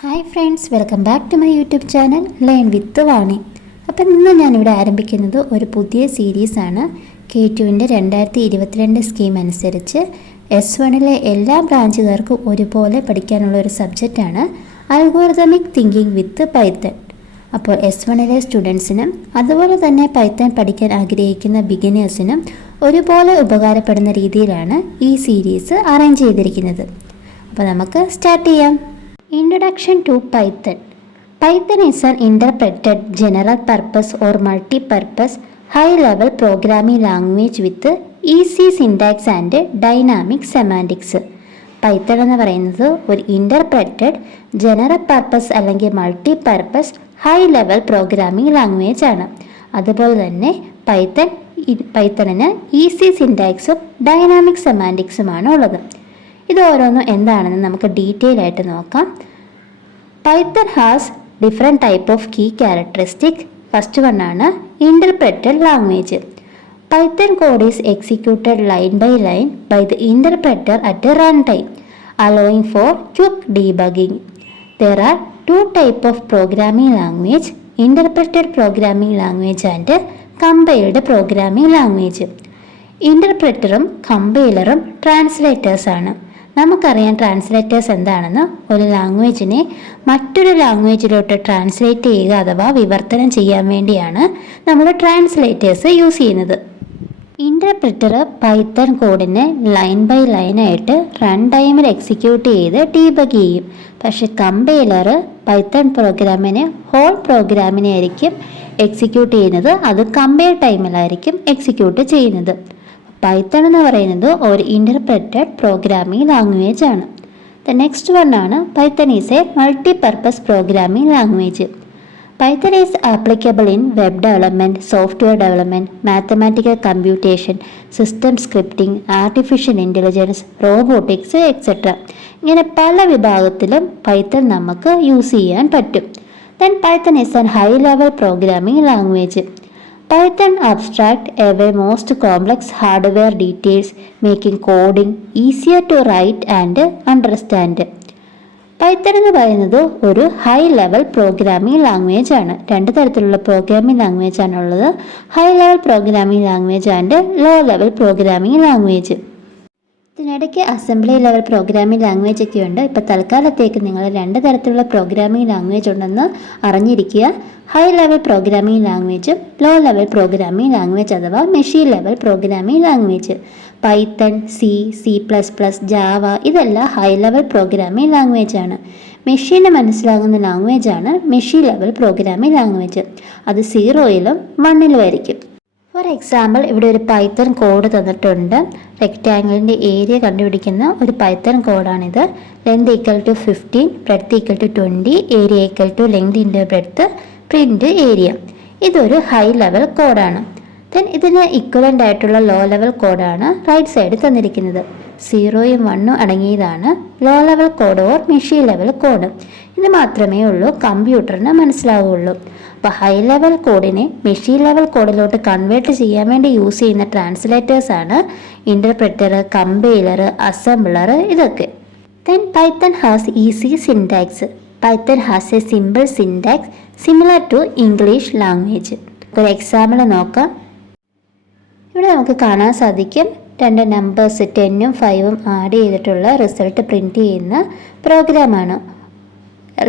Hi friends, welcome back to my YouTube channel learn with Vani. അപ്പം ഇന്ന് ഞാനിവിടെ ആരംഭിക്കുന്നത് ഒരു പുതിയ സീരീസാണ്. K2വിൻ്റെ 2022 സ്കീം അനുസരിച്ച് S1ലെ എല്ലാ ബ്രാഞ്ചുകാർക്കും ഒരുപോലെ പഠിക്കാനുള്ള ഒരു സബ്ജക്റ്റാണ് അൽഗോരിതമിക് തിങ്കിങ് വിത്ത് പൈത്തൺ. അപ്പോൾ S1ലെ സ്റ്റുഡൻസിനും അതുപോലെ തന്നെ പൈത്തൺ പഠിക്കാൻ ആഗ്രഹിക്കുന്ന ബിഗിനേഴ്സിനും ഒരുപോലെ ഉപകാരപ്പെടുന്ന രീതിയിലാണ് ഈ സീരീസ് അറേഞ്ച് ചെയ്തിരിക്കുന്നത്. അപ്പോൾ നമുക്ക് സ്റ്റാർട്ട് ചെയ്യാം. Introduction to Python. Python is an interpreted general purpose or multi-purpose high-level programming language with easy syntax and dynamic semantics. Python എന്ന് പറയുന്നത് ഒരു ഇൻ്റർപ്രറ്റഡ് ജനറൽ പർപ്പസ് അല്ലെങ്കിൽ multi purpose high level programming language ആണ്. അതുപോലെ തന്നെ പൈത്തണിന് easy സിൻടാക്സും dynamic സെമാൻറ്റിക്സുമാണ് ഉള്ളത്. ഇത് ഓരോന്നും എന്താണെന്ന് നമുക്ക് ഡീറ്റെയിൽ ആയിട്ട് നോക്കാം. Python has different type of key characteristic. First one ആണ് interpreted language. Python code is executed line by line by the interpreter at run time, allowing for quick debugging. There are two type of programming language, interpreted programming language and compiled programming language. ഇൻ്റർപ്രറ്ററും കമ്പൈലറും ട്രാൻസ്ലേറ്റേഴ്സാണ്. നമുക്കറിയാം translators എന്താണെന്ന്. ഒരു ലാംഗ്വേജിനെ മറ്റൊരു ലാംഗ്വേജിലോട്ട് translate ചെയ്യുക അഥവാ വിവർത്തനം ചെയ്യാൻ വേണ്ടിയാണ് നമ്മൾ ട്രാൻസ്ലേറ്റേഴ്സ് യൂസ് ചെയ്യുന്നത്. ഇൻ്റർപ്രറ്റർ പൈത്തൺ കോഡിനെ ലൈൻ ബൈ ലൈനായിട്ട് റൺ ടൈമിൽ എക്സിക്യൂട്ട് ചെയ്ത് ഡീബഗ് ചെയ്യും. പക്ഷെ കമ്പൈലർ പൈത്തൺ പ്രോഗ്രാമിനെ ഹോൾ പ്രോഗ്രാമിനെ ആയിരിക്കും എക്സിക്യൂട്ട് ചെയ്യുന്നത്. അത് കമ്പയർ ടൈമിലായിരിക്കും എക്സിക്യൂട്ട് ചെയ്യുന്നത്. പൈത്തൺ എന്ന് പറയുന്നത് ഒരു ഇൻ്റർപ്രറ്റഡ് പ്രോഗ്രാമിംഗ് ലാംഗ്വേജ് ആണ്. ദ നെക്സ്റ്റ് വൺ ആണ് Python is A multi purpose programming language. Python is applicable in web development, software development, mathematical computation, system scripting, artificial intelligence, robotics etcetera. ഇങ്ങനെ പല വിഭാഗത്തിലും Python നമുക്ക് use ചെയ്യാൻ പറ്റും. Then Python is an high level programming language. Python abstract away most complex hardware details, making coding easier to write and understand. Python എന്ന് പറയുന്നത് ഒരു high level programming language ആണ്. രണ്ട് തരത്തിലുള്ള പ്രോഗ്രാമിംഗ് ലാംഗ്വേജ് ആണുള്ളത്. High level programming language and low level programming language. ഇതിനിടയ്ക്ക് assembly level programming language ഒക്കെ ഉണ്ട്. ഇപ്പോൾ തൽക്കാലത്തേക്ക് നിങ്ങൾ രണ്ട് തരത്തിലുള്ള പ്രോഗ്രാമിംഗ് ലാംഗ്വേജ് ഉണ്ടെന്ന് അറിഞ്ഞിരിക്കുക. ഹൈ ലെവൽ പ്രോഗ്രാമിംഗ് ലാംഗ്വേജും ലോ ലെവൽ പ്രോഗ്രാമിംഗ് ലാംഗ്വേജ് അഥവാ machine level programming language. Python, C++, Java ഇതെല്ലാം ഹൈ ലെവൽ പ്രോഗ്രാമിംഗ് ലാംഗ്വേജ് ആണ്. മെഷീന് മനസ്സിലാകുന്ന ലാംഗ്വേജ് ആണ് മെഷീൻ ലെവൽ പ്രോഗ്രാമിംഗ് ലാംഗ്വേജ്. അത് 0ലും 1ലും ആയിരിക്കും. ഫോർ എക്സാമ്പിൾ, ഇവിടെ ഒരു പൈത്തൺ കോഡ് തന്നിട്ടുണ്ട്. റെക്റ്റാങ്കിളിൻ്റെ ഏരിയ കണ്ടുപിടിക്കുന്ന ഒരു പൈത്തൺ കോഡാണിത്. Length equal to 15, breadth equal to 20, area equal to length into breadth, print area. ഇതൊരു ഹൈ ലെവൽ കോഡാണ്. ദെൻ ഇതിന് ഇക്വലൻ്റ് ആയിട്ടുള്ള ലോ ലെവൽ കോഡാണ് റൈറ്റ് സൈഡ് തന്നിരിക്കുന്നത്. 0യും 1ഉം അടങ്ങിയതാണ് low level code or machine level code. ഇത് മാത്രമേ ഉള്ളൂ കമ്പ്യൂട്ടറിന് മനസ്സിലാവുകയുള്ളൂ. അപ്പോൾ ഹൈ ലെവൽ കോഡിനെ മെഷീൻ ലെവൽ കോഡിലോട്ട് കൺവേർട്ട് ചെയ്യാൻ വേണ്ടി യൂസ് ചെയ്യുന്ന ട്രാൻസ്ലേറ്റേഴ്സാണ് ഇൻ്റർപ്രറ്റർ, കമ്പൈലർ, അസംബ്ലർ ഇതൊക്കെ. Then Python has easy syntax. Python has a simple syntax similar to English language. ഒരു എക്സാമ്പിൾ നോക്കാം. ഇവിടെ നമുക്ക് കാണാൻ സാധിക്കും രണ്ട് നമ്പേഴ്സ് 10ഉം 5ഉം ആഡ് ചെയ്തിട്ടുള്ള റിസൾട്ട് പ്രിൻറ്റ് ചെയ്യുന്ന പ്രോഗ്രാമാണ്.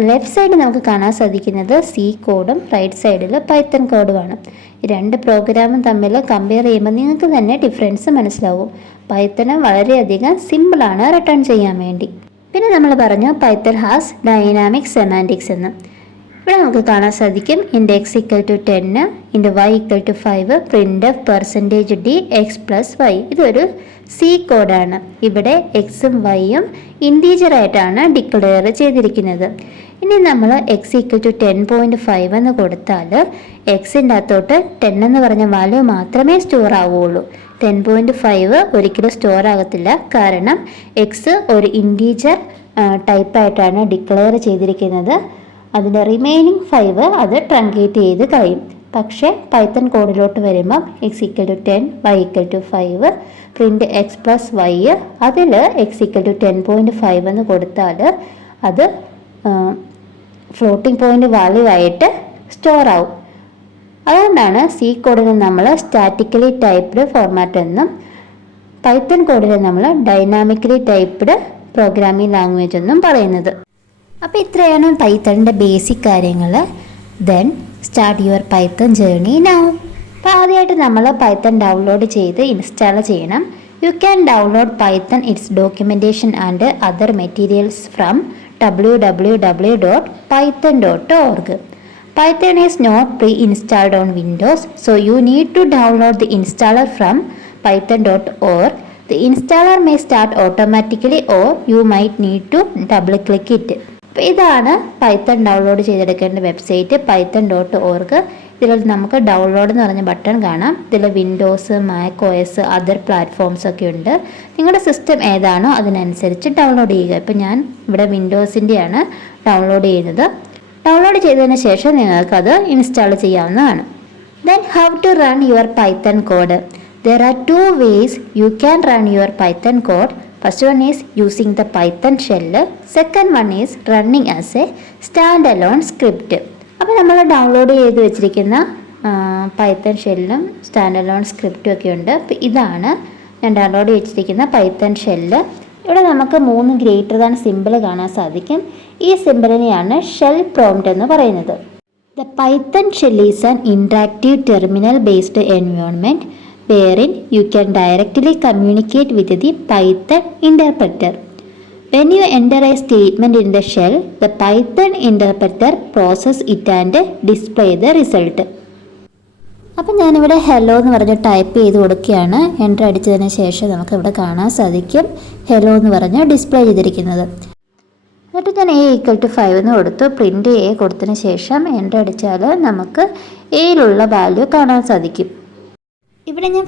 ലെഫ്റ്റ് സൈഡ് നമുക്ക് കാണാൻ സാധിക്കുന്നത് C കോഡും റൈറ്റ് സൈഡിൽ പൈത്തൺ കോഡുമാണ്. ഈ രണ്ട് പ്രോഗ്രാമും തമ്മിൽ കമ്പയർ ചെയ്യുമ്പോൾ നിങ്ങൾക്ക് തന്നെ ഡിഫറൻസ് മനസ്സിലാവും. പൈത്തൺ വളരെയധികം സിമ്പിളാണ് റിട്ടേൺ ചെയ്യാൻ വേണ്ടി. പിന്നെ നമ്മൾ പറഞ്ഞു പൈത്തൺ ഹാസ് ഡൈനാമിക് സെമാൻറ്റിക്സ് എന്ന്. ഇവിടെ നമുക്ക് കാണാൻ സാധിക്കും int x equal to 10, int y equal to 5, printf %d x+y. ഇതൊരു C കോഡാണ്. ഇവിടെ എക്സും വൈയും ഇൻറ്റീജറായിട്ടാണ് ഡിക്ലെയർ ചെയ്തിരിക്കുന്നത്. ഇനി നമ്മൾ x ഈക്വൽ ടു 10.5 എന്ന് കൊടുത്താൽ എക്സിൻ്റെ അകത്തോട്ട് 10 എന്ന് പറഞ്ഞ വാല്യൂ മാത്രമേ സ്റ്റോർ ആവുകയുള്ളൂ. 10.5 ഒരിക്കലും സ്റ്റോർ ആകത്തില്ല. കാരണം എക്സ് ഒരു ഇൻറ്റീജർ ടൈപ്പായിട്ടാണ് ഡിക്ലെയർ ചെയ്തിരിക്കുന്നത്. അതിൻ്റെ റിമൈനിങ് 5 അത് ട്രങ്കേറ്റ് ചെയ്ത് കളയും. പക്ഷേ പൈത്തൺ കോഡിലോട്ട് വരുമ്പം x equal to 10, y equal to 5, print x+y, അതിൽ x ഈക്വൽ ടു 10.5 എന്ന് കൊടുത്താൽ അത് ഫ്ലോട്ടിംഗ് പോയിന്റ് വാല്യൂ ആയിട്ട് സ്റ്റോർ ആവും. അതുകൊണ്ടാണ് സി കോഡിനെ നമ്മൾ സ്റ്റാറ്റിക്കലി ടൈപ്ഡ് ഫോർമാറ്റ് എന്നും പൈത്തൺ കോഡിനെ നമ്മൾ ഡൈനാമിക്കലി ടൈപ്ഡ് പ്രോഗ്രാമിംഗ് ലാംഗ്വേജ് എന്നും പറയുന്നത്. അപ്പോൾ ഇത്രയാണ് പൈത്തണിൻ്റെ ബേസിക് കാര്യങ്ങൾ. Then start your Python journey now. അപ്പോൾ ആദ്യമായിട്ട് നമ്മൾ പൈത്തൺ ഡൗൺലോഡ് ചെയ്ത് ഇൻസ്റ്റാൾ ചെയ്യണം. You can download Python its documentation and other materials from www.python.org. Python is not pre-installed on Windows, so you need to download the installer from python.org. The installer may start automatically or you might need to double click it. അപ്പോൾ ഇതാണ് Python download ചെയ്തെടുക്കേണ്ട website python.org. ഇതിൽ നമുക്ക് download എന്ന് പറഞ്ഞ button കാണാം. ഇതിൽ Windows, Mac OS, other platforms ഒക്കെ ഉണ്ട്. നിങ്ങളുടെ സിസ്റ്റം ഏതാണോ അതിനനുസരിച്ച് ഡൗൺലോഡ് ചെയ്യുക. ഇപ്പോൾ ഞാൻ ഇവിടെ വിൻഡോസിൻ്റെയാണ് ഡൗൺലോഡ് ചെയ്യുന്നത്. ഡൗൺലോഡ് ചെയ്തതിന് ശേഷം നിങ്ങൾക്കത് ഇൻസ്റ്റാൾ ചെയ്യാവുന്നതാണ്. Then how to run your Python code. There are two ways you can run your Python code. First one is using the Python shell. Second one is running as a standalone script. അപ്പോൾ നമ്മൾ download ചെയ്ത് വെച്ചിരിക്കുന്ന Python ഷെല്ലും standalone സ്ക്രിപ്റ്റും ഒക്കെ ഉണ്ട്. അപ്പോൾ ഇതാണ് ഞാൻ download ചെയ്തിരിക്കുന്ന പൈത്തൺ ഷെല്ല്. ഇവിടെ നമുക്ക് 3 ഗ്രേറ്റർ ദാൻ സിമ്പിൾ കാണാൻ സാധിക്കും. ഈ സിമ്പിളിനെയാണ് ഷെൽ പ്രോംപ്റ്റ് എന്ന് പറയുന്നത്. The Python shell is an interactive terminal based environment wherein you can directly communicate with the Python interpreter. When you enter a statement in the shell, the Python interpreter process it and display the result. അപ്പം ഞാനിവിടെ hello എന്ന് പറഞ്ഞ് type ചെയ്ത് കൊടുക്കുകയാണ്. Enter അടിച്ചതിന് ശേഷം നമുക്ക് ഇവിടെ കാണാൻ സാധിക്കും ഹെലോ എന്ന് പറഞ്ഞ് ഡിസ്പ്ലേ ചെയ്തിരിക്കുന്നത്. എന്നിട്ട് ഞാൻ A=5 എന്ന് കൊടുത്തു. പ്രിൻ്റ് A കൊടുത്തതിന് ശേഷം എൻ്റർ അടിച്ചാൽ നമുക്ക് എയിലുള്ള വാല്യൂ കാണാൻ സാധിക്കും. ഇവിടെ ഞാൻ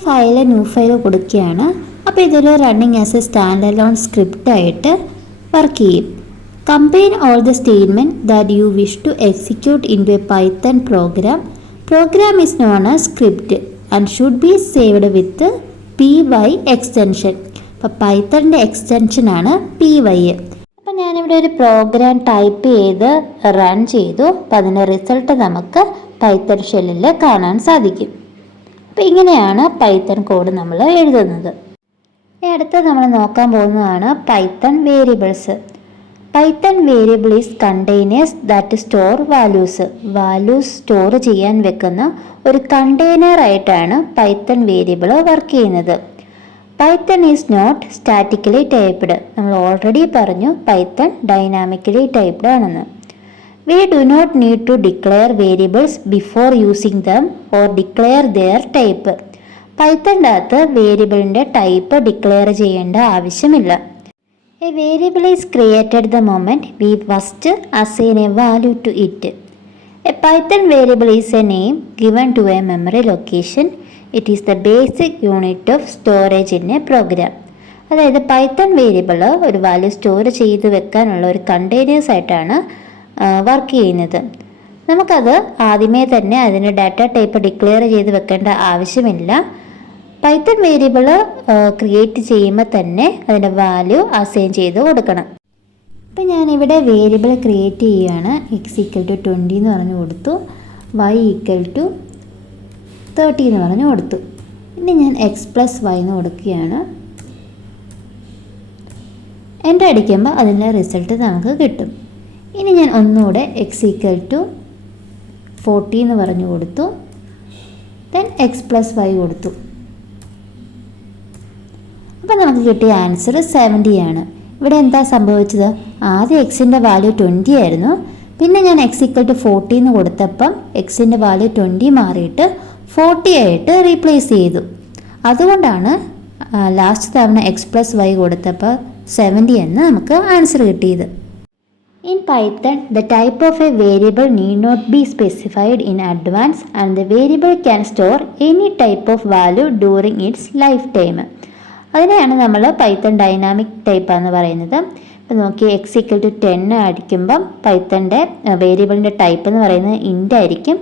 ന്യൂ ഫയൽ കൊടുക്കുകയാണ്. അപ്പോൾ ഇതിൽ running as a standalone script ആയിട്ട് വർക്ക് ചെയ്യും. Combine all the statement that you wish to execute into a Python program. Program is known as script and should be saved with PY extension. അപ്പോൾ പൈത്തണിൻ്റെ എക്സ്റ്റൻഷനാണ് PY. അപ്പോൾ ഞാനിവിടെ ഒരു program type ചെയ്ത് run ചെയ്തു. അപ്പോൾ അതിൻ്റെ റിസൾട്ട് നമുക്ക് പൈത്തൺ ഷെല്ലിൽ കാണാൻ സാധിക്കും. അപ്പോൾ ഇങ്ങനെയാണ് പൈത്തൺ കോഡ് നമ്മൾ എഴുതുന്നത്. അടുത്ത നമ്മൾ നോക്കാൻ പോകുന്നതാണ് Python variables. Python variable is containers that store values. Values store ചെയ്യാൻ വെക്കുന്ന ഒരു കണ്ടെയ്നർ ആയിട്ടാണ് പൈത്തൺ വേരിയബിൾ വർക്ക് ചെയ്യുന്നത്. Python is not statically typed. നമ്മൾ ഓൾറെഡി പറഞ്ഞു പൈത്തൺ ഡൈനാമിക്കലി ടൈപ്ഡ് ആണെന്ന്. We do not need to declare variables before using them or declare their type. പൈത്തണിൻ്റെ അകത്ത് വേരിയബിളിൻ്റെ ടൈപ്പ് ഡിക്ലെയർ ചെയ്യേണ്ട ആവശ്യമില്ല. A variable is created the moment we first assign a value to it. A Python variable is a name given to a memory location. It is the basic unit of storage in a program. അതായത് Python variable ഒരു value store ചെയ്ത് വെക്കാനുള്ള ഒരു containers ആയിട്ടാണ് work ചെയ്യുന്നത്. നമുക്കത് ആദ്യമേ തന്നെ അതിന് ഡാറ്റ ടൈപ്പ് ഡിക്ലെയർ ചെയ്ത് വെക്കേണ്ട ആവശ്യമില്ല. പൈത്തൺ വേരിയബിൾ ക്രിയേറ്റ് ചെയ്യുമ്പോൾ തന്നെ അതിൻ്റെ വാല്യൂ അസൈൻ ചെയ്ത് കൊടുക്കണം. അപ്പം ഞാനിവിടെ വേരിയബിൾ ക്രിയേറ്റ് ചെയ്യുകയാണ്. x=20 എന്ന് പറഞ്ഞു കൊടുത്തു, y=30 എന്ന് പറഞ്ഞു കൊടുത്തു. ഇനി ഞാൻ x+y എന്ന് കൊടുക്കുകയാണ്. എൻ്റർ അടിക്കുമ്പോൾ അതിൻ്റെ റിസൾട്ട് നമുക്ക് കിട്ടും. ഇനി ഞാൻ ഒന്നുകൂടെ x=40 എന്ന് പറഞ്ഞു കൊടുത്തു. ദെൻ x+y കൊടുത്തു. അപ്പോൾ നമുക്ക് കിട്ടിയ ആൻസർ 70 ആണ്. ഇവിടെ എന്താ സംഭവിച്ചത്? ആദ്യം എക്സിൻ്റെ വാല്യൂ 20 ആയിരുന്നു. പിന്നെ ഞാൻ x=40 എന്ന് കൊടുത്തപ്പം എക്സിൻ്റെ വാല്യൂ 20 മാറിയിട്ട് 40 ആയിട്ട് റീപ്ലേസ് ചെയ്തു. അതുകൊണ്ടാണ് ലാസ്റ്റ് തവണ x+y കൊടുത്തപ്പോൾ 70 എന്ന് നമുക്ക് ആൻസർ കിട്ടിയത്. In Python, the type of a variable need not be specified in advance and the variable can store any type of value during its lifetime. അതിനെയാണ് നമ്മൾ പൈത്തൺ ഡൈനാമിക് ടൈപ്പ് എന്ന് പറയുന്നത്. ഇപ്പോൾ നോക്കി x=10 അടിക്കുമ്പം പൈത്തൻ്റെ വേരിയബിളിൻ്റെ ടൈപ്പ് എന്ന് പറയുന്നത് int ആയിരിക്കും.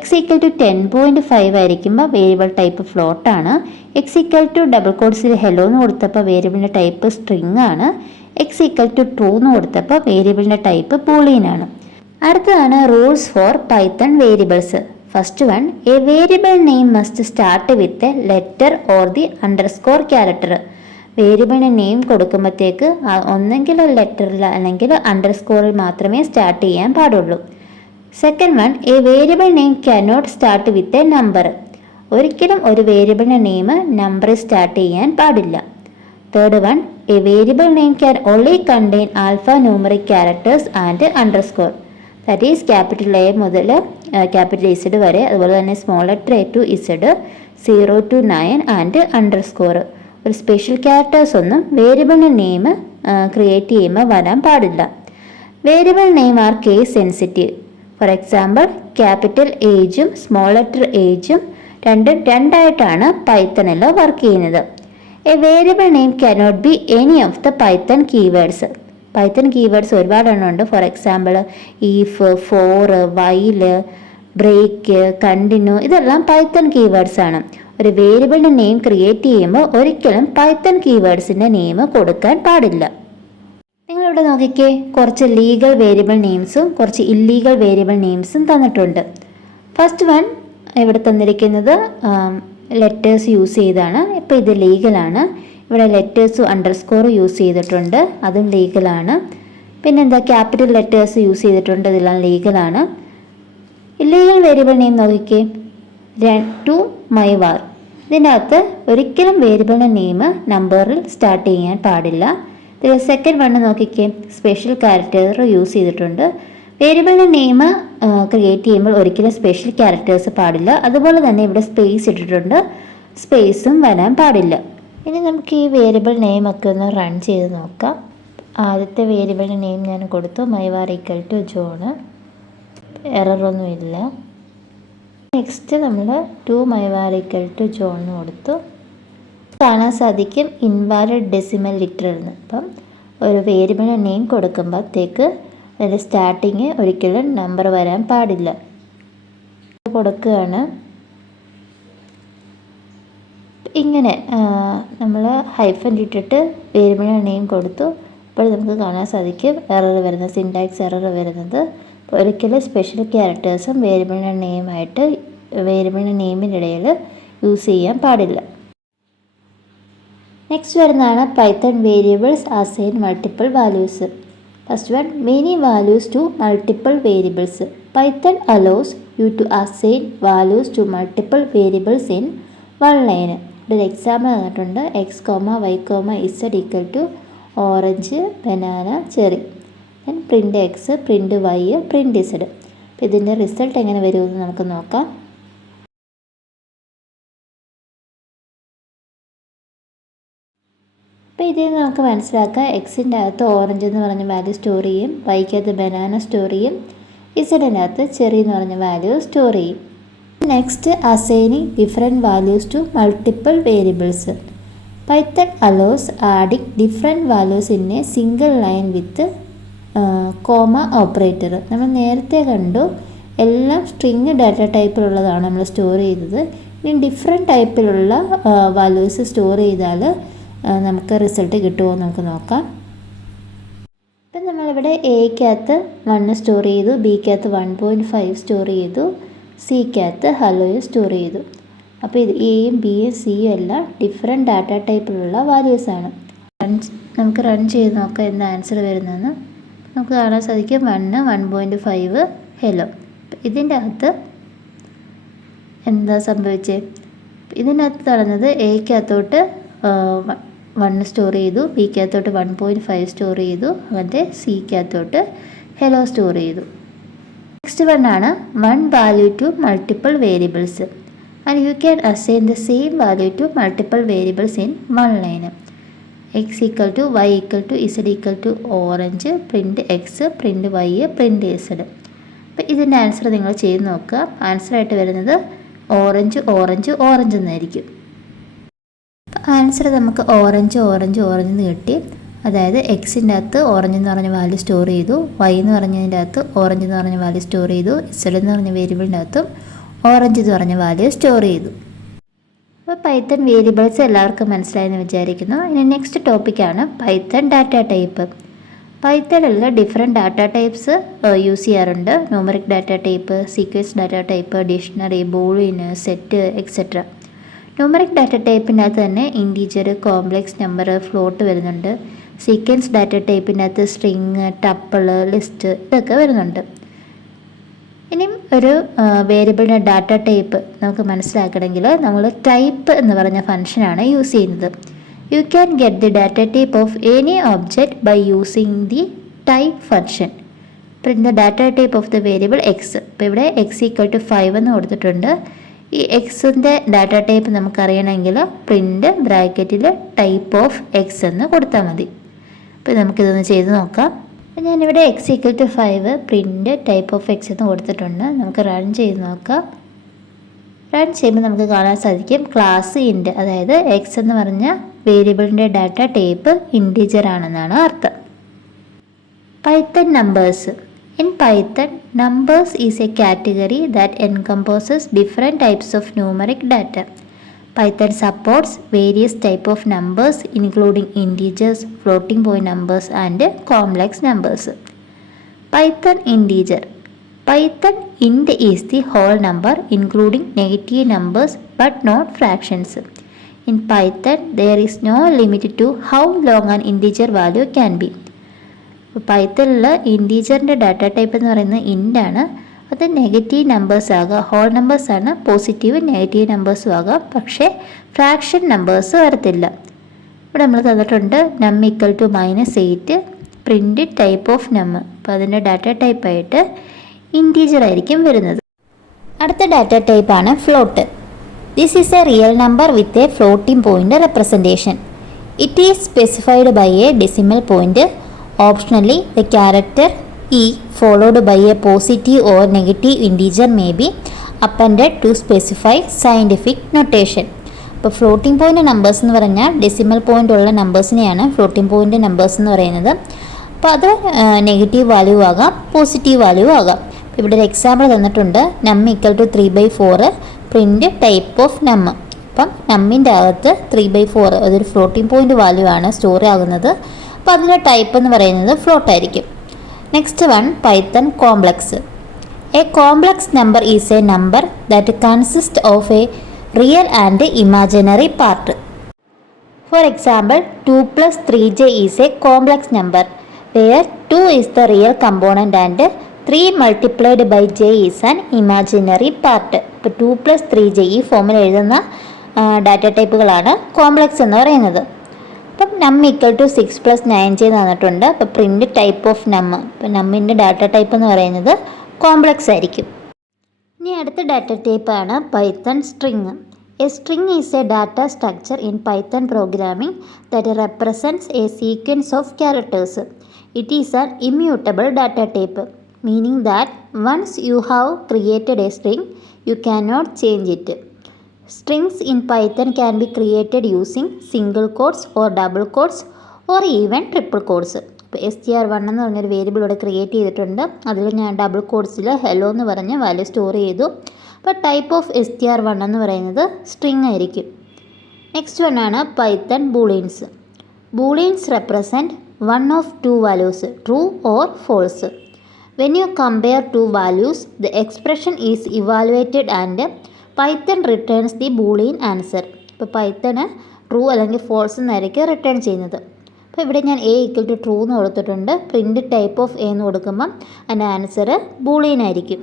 x=10.5 ആയിരിക്കുമ്പോൾ വേരിയബിൾ ടൈപ്പ് ഫ്ലോട്ടാണ്. x=ഡബിൾ കോഡ്സിൽ ഹെലോ എന്ന് കൊടുത്തപ്പോൾ വേരിയബിളിൻ്റെ ടൈപ്പ് സ്ട്രിങ് ആണ്. x=true എന്ന് കൊടുത്തപ്പോൾ വേരിയബിളിൻ്റെ ടൈപ്പ് ബൂളിയൻ ആണ്. അടുത്തതാണ് rules for Python variables. First one, A variable name must start with a letter or the underscore character. വേരിയബിളിന് നെയിം കൊടുക്കുമ്പോഴത്തേക്ക് ഒന്നെങ്കിൽ ലെറ്ററിൽ അല്ലെങ്കിൽ അണ്ടർസ്കോറിൽ മാത്രമേ സ്റ്റാർട്ട് ചെയ്യാൻ പാടുള്ളൂ. Second one, A variable name cannot start with a number. ഒരിക്കലും ഒരു വേരിയബിളിൻ്റെ നെയിം നമ്പറിൽ start ചെയ്യാൻ പാടില്ല. Third one, A variable name can only contain alpha numeric characters and underscore. That is capital A മുതൽ ക്യാപിറ്റൽ ഇസഡ് വരെ, അതുപോലെ തന്നെ small letter A to Z, 0 to 9 and underscore. ഒരു സ്പെഷ്യൽ ക്യാരക്ടേഴ്സ് ഒന്നും വേരിയബിളിൻ്റെ നെയിം ക്രിയേറ്റ് ചെയ്യുമ്പോൾ വരാൻ പാടില്ല. Variable name are case sensitive. For example, capital ഏജും സ്മോൾ ലെറ്റർ ഏജും രണ്ടായിട്ടാണ് പൈത്തണിൽ വർക്ക് ചെയ്യുന്നത്. A variable name cannot be any of the Python keywords. Python keywords ഒരുപാടെണ്ണം ഉണ്ട്. For example, if, for, while, break, continue, ഇതെല്ലാം പൈത്തൺ കീവേഡ്സ് ആണ്. ഒരു വേരിയബിളിൻ്റെ നെയിം ക്രിയേറ്റ് ചെയ്യുമ്പോൾ ഒരിക്കലും പൈത്തൺ കീവേഡ്സിൻ്റെ നെയിം കൊടുക്കാൻ പാടില്ല. നിങ്ങളിവിടെ നോക്കിക്കേ, കുറച്ച് ലീഗൽ വേരിയബിൾ നെയിംസും കുറച്ച് ഇല്ലീഗൽ വേരിയബിൾ നെയിംസും തന്നിട്ടുണ്ട്. ഫസ്റ്റ് വൺ ഇവിടെ തന്നിരിക്കുന്നത് ലെറ്റേഴ്സ് യൂസ് ചെയ്താണ്. ഇപ്പോൾ ഇത് ലീഗലാണ്. ഇവിടെ ലെറ്റേഴ്സും അണ്ടർസ്കോറും യൂസ് ചെയ്തിട്ടുണ്ട്, അതും ലീഗലാണ്. പിന്നെന്താ, ക്യാപിറ്റൽ ലെറ്റേഴ്സ് യൂസ് ചെയ്തിട്ടുണ്ട്, ഇതെല്ലാം ലീഗലാണ്. ഇല്ലീഗൽ വേരിയബിൾ നെയിം നോക്കിക്കേ, ടു മൈ വാർ. ഇതിൻ്റെ അകത്ത് ഒരിക്കലും വേരിയബിളിൻ്റെ നെയിം നമ്പറിൽ സ്റ്റാർട്ട് ചെയ്യാൻ പാടില്ല. ഇതിൽ സെക്കൻഡ് വണ്ണ് നോക്കിക്കേ, സ്പെഷ്യൽ ക്യാരക്ടർ യൂസ് ചെയ്തിട്ടുണ്ട്. വേരിയബിളിൻ്റെ നെയിം ക്രിയേറ്റ് ചെയ്യുമ്പോൾ ഒരിക്കലും സ്പെഷ്യൽ ക്യാരക്ടേഴ്സ് പാടില്ല. അതുപോലെ തന്നെ ഇവിടെ സ്പേസ് ഇട്ടിട്ടുണ്ട്, സ്പേസും വരാൻ പാടില്ല. ഇനി നമുക്ക് ഈ വേരിയബിൾ നെയിം ഒക്കെ ഒന്ന് റൺ ചെയ്ത് നോക്കാം. ആദ്യത്തെ വേരിയബിളിൻ്റെ നെയിം ഞാൻ കൊടുത്തു, മൈവാർ ഈക്വൽ ടു ജോണ്, എററൊന്നുമില്ല. നെക്സ്റ്റ് നമ്മൾ ടു മൈവാർ ഈക്വൽ ടു ജോൺ കൊടുത്തു. കാണാൻ സാധിക്കും ഇൻവാലിഡ് ഡെസിമൽ ലിറ്റർ എന്ന്. അപ്പം ഒരു വേരിയബിളിൻ്റെ നെയിം കൊടുക്കുമ്പോഴത്തേക്ക് അതിൻ്റെ സ്റ്റാർട്ടിങ് ഒരിക്കലും നമ്പർ വരാൻ പാടില്ല. കൊടുക്കുകയാണ്. ഇങ്ങനെ നമ്മൾ ഹൈഫൻ ഇട്ടിട്ട് വേരിയബിളിൻ്റെ നെയിം കൊടുത്തു. അപ്പോൾ നമുക്ക് കാണാൻ സാധിക്കും എറർ വരുന്നത്, സിൻടാക്സ് എറർ വരുന്നത്. ഒരിക്കലും സ്പെഷ്യൽ ക്യാരക്ടേഴ്സും വേരിയബിളിൻ്റെ നെയിമായിട്ട് വേരിയബിളിൻ്റെ നെയിമിൻ്റെ ഇടയിൽ യൂസ് ചെയ്യാൻ പാടില്ല. നെക്സ്റ്റ് വരുന്നതാണ് Python variables assign multiple values. First one, many values to multiple variables. Python allows you to assign values to multiple variables in one line. ഒരു എക്സാമ്പിൾ തന്നിട്ടുണ്ട്, x comma y comma z equal to orange, banana, cherry. Then print X, print Y, print Z. അപ്പോൾ ഇതിൻ്റെ result എങ്ങനെ വരുമെന്ന് നമുക്ക് നോക്കാം. അപ്പോൾ ഇതിൽ നമുക്ക് മനസ്സിലാക്കാം, എക്സിൻ്റെ അകത്ത് ഓറഞ്ച് എന്ന് പറഞ്ഞ വാല്യൂ സ്റ്റോർ ചെയ്യും, വൈക്കകത്ത് ബനാന സ്റ്റോർ ചെയ്യും, ഇസഡിൻ്റെ അകത്ത് ചെറി എന്ന് പറഞ്ഞ വാല്യൂ സ്റ്റോർ ചെയ്യും. Next, assigning different values to multiple variables. Python allows adding different values in a single line with comma operator. നമ്മൾ നേരത്തെ കണ്ടു എല്ലാം സ്ട്രിങ് ഡാറ്റ ടൈപ്പിലുള്ളതാണ് നമ്മൾ സ്റ്റോർ ചെയ്തത്. ഇനി ഡിഫറെൻറ്റ് ടൈപ്പിലുള്ള വാല്യൂസ് സ്റ്റോർ ചെയ്താൽ നമുക്ക് റിസൾട്ട് കിട്ടുമോ നമുക്ക് നോക്കാം. ഇപ്പം നമ്മളിവിടെ എക്കകത്ത് 1 സ്റ്റോർ ചെയ്തു, ബിക്കകത്ത് 1.5 സ്റ്റോർ ചെയ്തു, സിക്കകത്ത് ഹലോയും സ്റ്റോർ ചെയ്തു. അപ്പോൾ ഇത് എയും ബിയും സിയും എല്ലാം ഡിഫറെൻറ്റ് ഡാറ്റ ടൈപ്പിലുള്ള വാല്യൂസാണ്. നമുക്ക് റൺ ചെയ്ത് നോക്കാം എന്താ ആൻസർ വരുന്നതെന്ന്. നമുക്ക് കാണാൻ സാധിക്കും 1, 1.5 ഹലോ. ഇതിൻ്റെ അകത്ത് എന്താ സംഭവിച്ചത്? ഇതിൻ്റെ അകത്ത് നടന്നത് എക്കകത്തോട്ട് 1 സ്റ്റോർ ചെയ്തു, ബിക്കകത്തോട്ട് 1.5 സ്റ്റോർ ചെയ്തു, അങ്ങനത്തെ സിക്കകത്തോട്ട് ഹലോ സ്റ്റോർ ചെയ്തു. നെക്സ്റ്റ് വണ്ണാണ് one value to multiple variables and you can assign the same value to multiple variables in one line. X equal to Y equal to Z equal to orange, print X, print Y, print Z. അപ്പോൾ ഇതിൻ്റെ answer നിങ്ങൾ ചെയ്ത് നോക്കുക. ആൻസറായിട്ട് വരുന്നത് orange orange orange എന്നായിരിക്കും. Answer നമുക്ക് orange orange orange എന്ന് കിട്ടി. അതായത് എക്സിൻ്റെ അകത്ത് ഓറഞ്ച് എന്ന് പറഞ്ഞ വാല്യൂ സ്റ്റോർ ചെയ്തു, വൈ എന്ന് പറഞ്ഞതിൻ്റെ അകത്ത് ഓറഞ്ച് എന്ന് പറഞ്ഞ വാല്യൂ സ്റ്റോർ ചെയ്തു, ഇസഡ് എന്ന് പറഞ്ഞ വേരിയബിളിൻ്റെ അകത്തും ഓറഞ്ച് എന്ന് പറഞ്ഞ വാല്യൂ സ്റ്റോർ ചെയ്തു. അപ്പോൾ പൈത്തൺ വേരിയബിൾസ് എല്ലാവർക്കും മനസ്സിലായെന്ന് വിചാരിക്കുന്നു. ഇനി നെക്സ്റ്റ് ടോപ്പിക്കാണ് പൈത്തൺ ഡാറ്റ ടൈപ്പ്. പൈത്തണിൽ ഡിഫറെൻറ്റ് ഡാറ്റ ടൈപ്സ് യൂസ് ചെയ്യാറുണ്ട്. Numeric data type, sequence data type, dictionary, Boolean, set etcetera. Numeric data ടൈപ്പിനകത്ത് തന്നെ ഇൻറ്റീജർ, കോംപ്ലക്സ് നമ്പർ, ഫ്ലോട്ട് വരുന്നുണ്ട്. സീക്വൻസ് ഡാറ്റ ടൈപ്പിനകത്ത് സ്ട്രിങ്, ടപ്പിൾ, ലിസ്റ്റ് ഇതൊക്കെ വരുന്നുണ്ട്. ഇനിയും ഒരു വേരിയബിളിൻ്റെ ഡാറ്റ ടൈപ്പ് നമുക്ക് മനസ്സിലാക്കണമെങ്കിൽ നമ്മൾ ടൈപ്പ് എന്ന് പറഞ്ഞ ഫംഗ്ഷനാണ് യൂസ് ചെയ്യുന്നത്. You can get the data type of any object by using the type function. Print the data type of the variable x. ഇപ്പോൾ ഇവിടെ x = 5 എന്ന് കൊടുത്തിട്ടുണ്ട്. ഈ എക്സിൻ്റെ ഡാറ്റ ടൈപ്പ് നമുക്കറിയണമെങ്കിൽ പ്രിൻ്റ് ബ്രാക്കറ്റിൽ ടൈപ്പ് ഓഫ് എക്സ് എന്ന് കൊടുത്താൽ മതി. അപ്പോൾ നമുക്കിതൊന്ന് ചെയ്ത് നോക്കാം. അപ്പോൾ ഞാനിവിടെ x = 5 print type of X എന്ന് കൊടുത്തിട്ടുണ്ട്. നമുക്ക് റൺ ചെയ്ത് നോക്കാം. റൺ ചെയ്യുമ്പോൾ നമുക്ക് കാണാൻ സാധിക്കും ക്ലാസ് ഇൻറ്റ്, അതായത് എക്സ് എന്ന് പറഞ്ഞ വേരിയബിളിൻ്റെ ഡാറ്റ ടൈപ്പ് ഇൻറ്റീജർ ആണെന്നാണ് അർത്ഥം. Python numbers. In Python, numbers is a category that encompasses different types of numeric data. Python supports various type of numbers including integers, floating point numbers and complex numbers. Python integer. Python int is the whole number including negative numbers but not fractions. In Python, there is no limit to how long an integer value can be. പൈത്തണിൽ ഇൻറ്റീജറിൻ്റെ data type എന്ന് പറയുന്നത് int ആണ്. അത് negative numbers ആകാം, whole numbers ആണ്, positive negative നമ്പേഴ്സും ആകാം, പക്ഷേ fraction numbers വരത്തില്ല. ഇവിടെ നമ്മൾ തന്നിട്ടുണ്ട് നം = -8 പ്രിൻ്റ് ടൈപ്പ് ഓഫ് നം. അപ്പോൾ അതിൻ്റെ ഡാറ്റ ടൈപ്പായിട്ട് ഇൻറ്റീജർ ആയിരിക്കും വരുന്നത്. അടുത്ത ഡാറ്റ ടൈപ്പാണ് float. This is a real number with a floating point representation. It is specified by a decimal point. Optionally the character E followed by a positive or negative integer may be appended to specify scientific notation. ഇപ്പോൾ floating point numbers എന്ന് പറഞ്ഞാൽ decimal point ഉള്ള നമ്പേഴ്സിനെയാണ് floating point numbers എന്ന് പറയുന്നത്. അപ്പോൾ അത് negative value ആകാം, positive value ആകാം. ഇവിടെ ഒരു എക്സാമ്പിൾ തന്നിട്ടുണ്ട് നം = 3/4 പ്രിൻ്റ് ടൈപ്പ് ഓഫ് നം. അപ്പം നമ്മിൻ്റെ അകത്ത് 3/4 അതൊരു ഫ്ലോട്ടിംഗ് പോയിൻ്റ് വാല്യൂ ആണ് സ്റ്റോർ ആകുന്നത്. അപ്പോൾ അതിൻ്റെ ടൈപ്പ് എന്ന് പറയുന്നത് ഫ്ലോട്ട് ആയിരിക്കും. Next one Python complex. A complex number is A number that consist of A real and imaginary part. For example 2 + 3j is A complex number where 2 is the real component and 3 multiplied by j is an imaginary part. ഇപ്പോൾ 2 + 3j ഈ ഫോമിൽ എഴുതുന്ന data ടൈപ്പുകളാണ് complex എന്ന് പറയുന്നത്. അപ്പം നം = 6 + 9j തന്നിട്ടുണ്ട്. അപ്പോൾ പ്രിൻ്റ് ടൈപ്പ് ഓഫ് നം. അപ്പോൾ നമ്മിൻ്റെ ഡാറ്റ ടൈപ്പ് എന്ന് പറയുന്നത് കോംപ്ലക്സ് ആയിരിക്കും. ഇനി അടുത്ത ഡാറ്റ ടൈപ്പാണ് Python string. A string is A data structure in Python programming that represents A sequence of characters. It is an immutable data type, meaning that once you have created a string, you cannot change it. Strings in Python can be created using single quotes or double quotes or even triple quotes. ഇപ്പോൾ str1 എന്ന് പറഞ്ഞൊരു variable ഇവിടെ create ചെയ്തിട്ടുണ്ട്. അതിൽ ഞാൻ double കോഡ്സിൽ hello എന്ന് പറഞ്ഞ value store ചെയ്തു. അപ്പോൾ ടൈപ്പ് ഓഫ് str1 എന്ന് പറയുന്നത് സ്ട്രിങ് ആയിരിക്കും. നെക്സ്റ്റ് വൺ ആണ് Python Booleans. Booleans represent one of two values, true or false. When you compare two values, the expression is evaluated and Python returns the boolean answer. ഇപ്പോൾ Python true അല്ലെങ്കിൽ false എന്നായിരിക്കും return ചെയ്യുന്നത്. അപ്പോൾ ഇവിടെ ഞാൻ a = true എന്ന് കൊടുത്തിട്ടുണ്ട്. Print type of a എന്ന് കൊടുക്കുമ്പം അതിൻ്റെ ആൻസർ ബൂളിയൻ ആയിരിക്കും.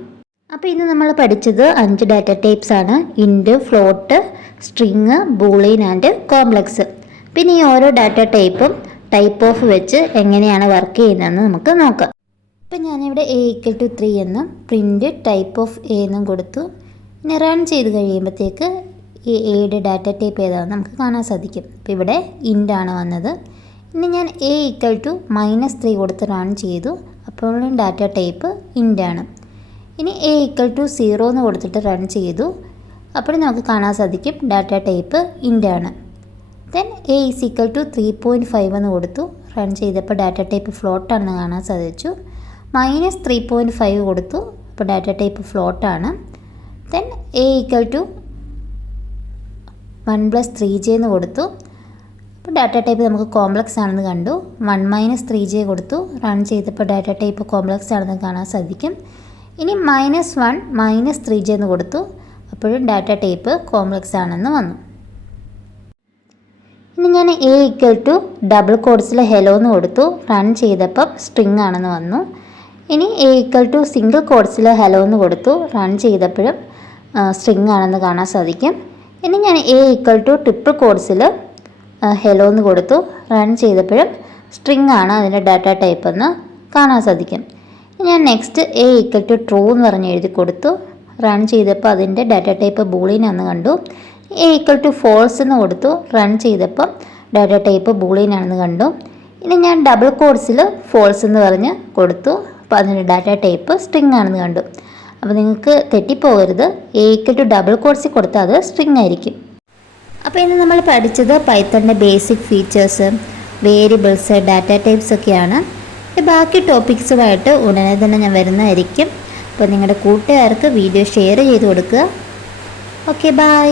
അപ്പോൾ ഇന്ന് നമ്മൾ പഠിച്ചത് 5 ഡാറ്റ ടൈപ്സ് ആണ്: int, float, string, Boolean and complex. പിന്നെ ഈ ഓരോ ഡാറ്റ ടൈപ്പും ടൈപ്പ് ഓഫ് വെച്ച് എങ്ങനെയാണ് വർക്ക് ചെയ്യുന്നതെന്ന് നമുക്ക് നോക്കാം. ഇപ്പം ഞാനിവിടെ a = 3 എന്നും പ്രിൻ്റ് ടൈപ്പ് ഓഫ് a എന്നും കൊടുത്തു. ഇനി റൺ ചെയ്ത് കഴിയുമ്പോഴത്തേക്ക് ഈ എയുടെ ഡാറ്റ ടൈപ്പ് ഏതാണെന്ന് നമുക്ക് കാണാൻ സാധിക്കും. ഇപ്പോൾ ഇവിടെ ഇൻ്റ് ആണ് വന്നത്. ഇനി ഞാൻ a = -3 കൊടുത്ത് റൺ ചെയ്തു. അപ്പോൾ ഡാറ്റ ടൈപ്പ് ഇൻ്റ് ആണ്. ഇനി a = 0 എന്ന് കൊടുത്തിട്ട് റൺ ചെയ്തു. അപ്പോൾ നമുക്ക് കാണാൻ സാധിക്കും ഡാറ്റ ടൈപ്പ് ഇൻ്റ് ആണ്. ദെൻ a = 3.5 എന്ന് കൊടുത്തു. റൺ ചെയ്തപ്പോൾ ഡാറ്റ ടൈപ്പ് ഫ്ലോട്ടാണെന്ന് കാണാൻ സാധിച്ചു. -3.5 കൊടുത്തു. അപ്പോൾ ഡാറ്റ ടൈപ്പ് ഫ്ലോട്ടാണ്. ദെൻ a = 1 + 3j എന്ന് കൊടുത്തു. അപ്പോൾ ഡാറ്റ ടൈപ്പ് നമുക്ക് കോംപ്ലക്സ് ആണെന്ന് കണ്ടു. 1 - 3j കൊടുത്തു. റൺ ചെയ്തപ്പോൾ ഡാറ്റ ടൈപ്പ് കോംപ്ലക്സ് ആണെന്ന് കാണാൻ സാധിക്കും. ഇനി -1 - 3j എന്ന് കൊടുത്തു. അപ്പോഴും ഡാറ്റ ടൈപ്പ് കോംപ്ലക്സ് ആണെന്ന് വന്നു. ഇനി ഞാൻ a = ഡബിൾ കോഡ്സിൽ ഹെലോ എന്ന് കൊടുത്തു. റൺ ചെയ്തപ്പം സ്ട്രിങ് ആണെന്ന് വന്നു. ഇനി a = സിംഗിൾ കോഡ്സിൽ ഹെലോ എന്ന് കൊടുത്തു. റൺ ചെയ്തപ്പോഴും സ്ട്രിങ് ആണെന്ന് കാണാൻ സാധിക്കും. ഇനി ഞാൻ a = ട്രിപ്പിൾ കോഡ്സിൽ ഹെലോ എന്ന് കൊടുത്തു. റൺ ചെയ്തപ്പോഴും സ്ട്രിങ് ആണ് അതിൻ്റെ ഡാറ്റ ടൈപ്പ് എന്ന് കാണാൻ സാധിക്കും. ഞാൻ നെക്സ്റ്റ് a = ട്രൂ എന്ന് പറഞ്ഞ് എഴുതി കൊടുത്തു. റൺ ചെയ്തപ്പോൾ അതിൻ്റെ ഡാറ്റ ടൈപ്പ് ബൂളിയൻ ആണെന്ന് കണ്ടു. a = ഫോൾസ് എന്ന് കൊടുത്തു. റൺ ചെയ്തപ്പോൾ ഡാറ്റ ടൈപ്പ് ബൂളിയൻ ആണെന്ന് കണ്ടു. ഇനി ഞാൻ ഡബിൾ കോഡ്സിൽ ഫോൾസ് എന്ന് പറഞ്ഞ് കൊടുത്തു. അപ്പോൾ അതിൻ്റെ ഡാറ്റ ടൈപ്പ് സ്ട്രിങ് ആണെന്ന് കണ്ടു. അപ്പോൾ നിങ്ങൾക്ക് തെറ്റിപ്പോകരുത്, a = ഡബിൾ കോഡ്സിൽ കൊടുത്താൽ അത് സ്ട്രിങ് ആയിരിക്കും. അപ്പോൾ ഇന്ന് നമ്മൾ പഠിച്ചത് പൈത്തണിൻ്റെ basic features, variables, data types ഒക്കെയാണ്. ബാക്കി ടോപ്പിക്സുമായിട്ട് ഉടനെ തന്നെ ഞാൻ വരുന്നതായിരിക്കും. അപ്പോൾ നിങ്ങളുടെ കൂട്ടുകാർക്ക് വീഡിയോ ഷെയർ ചെയ്ത് കൊടുക്കുക. Okay, by.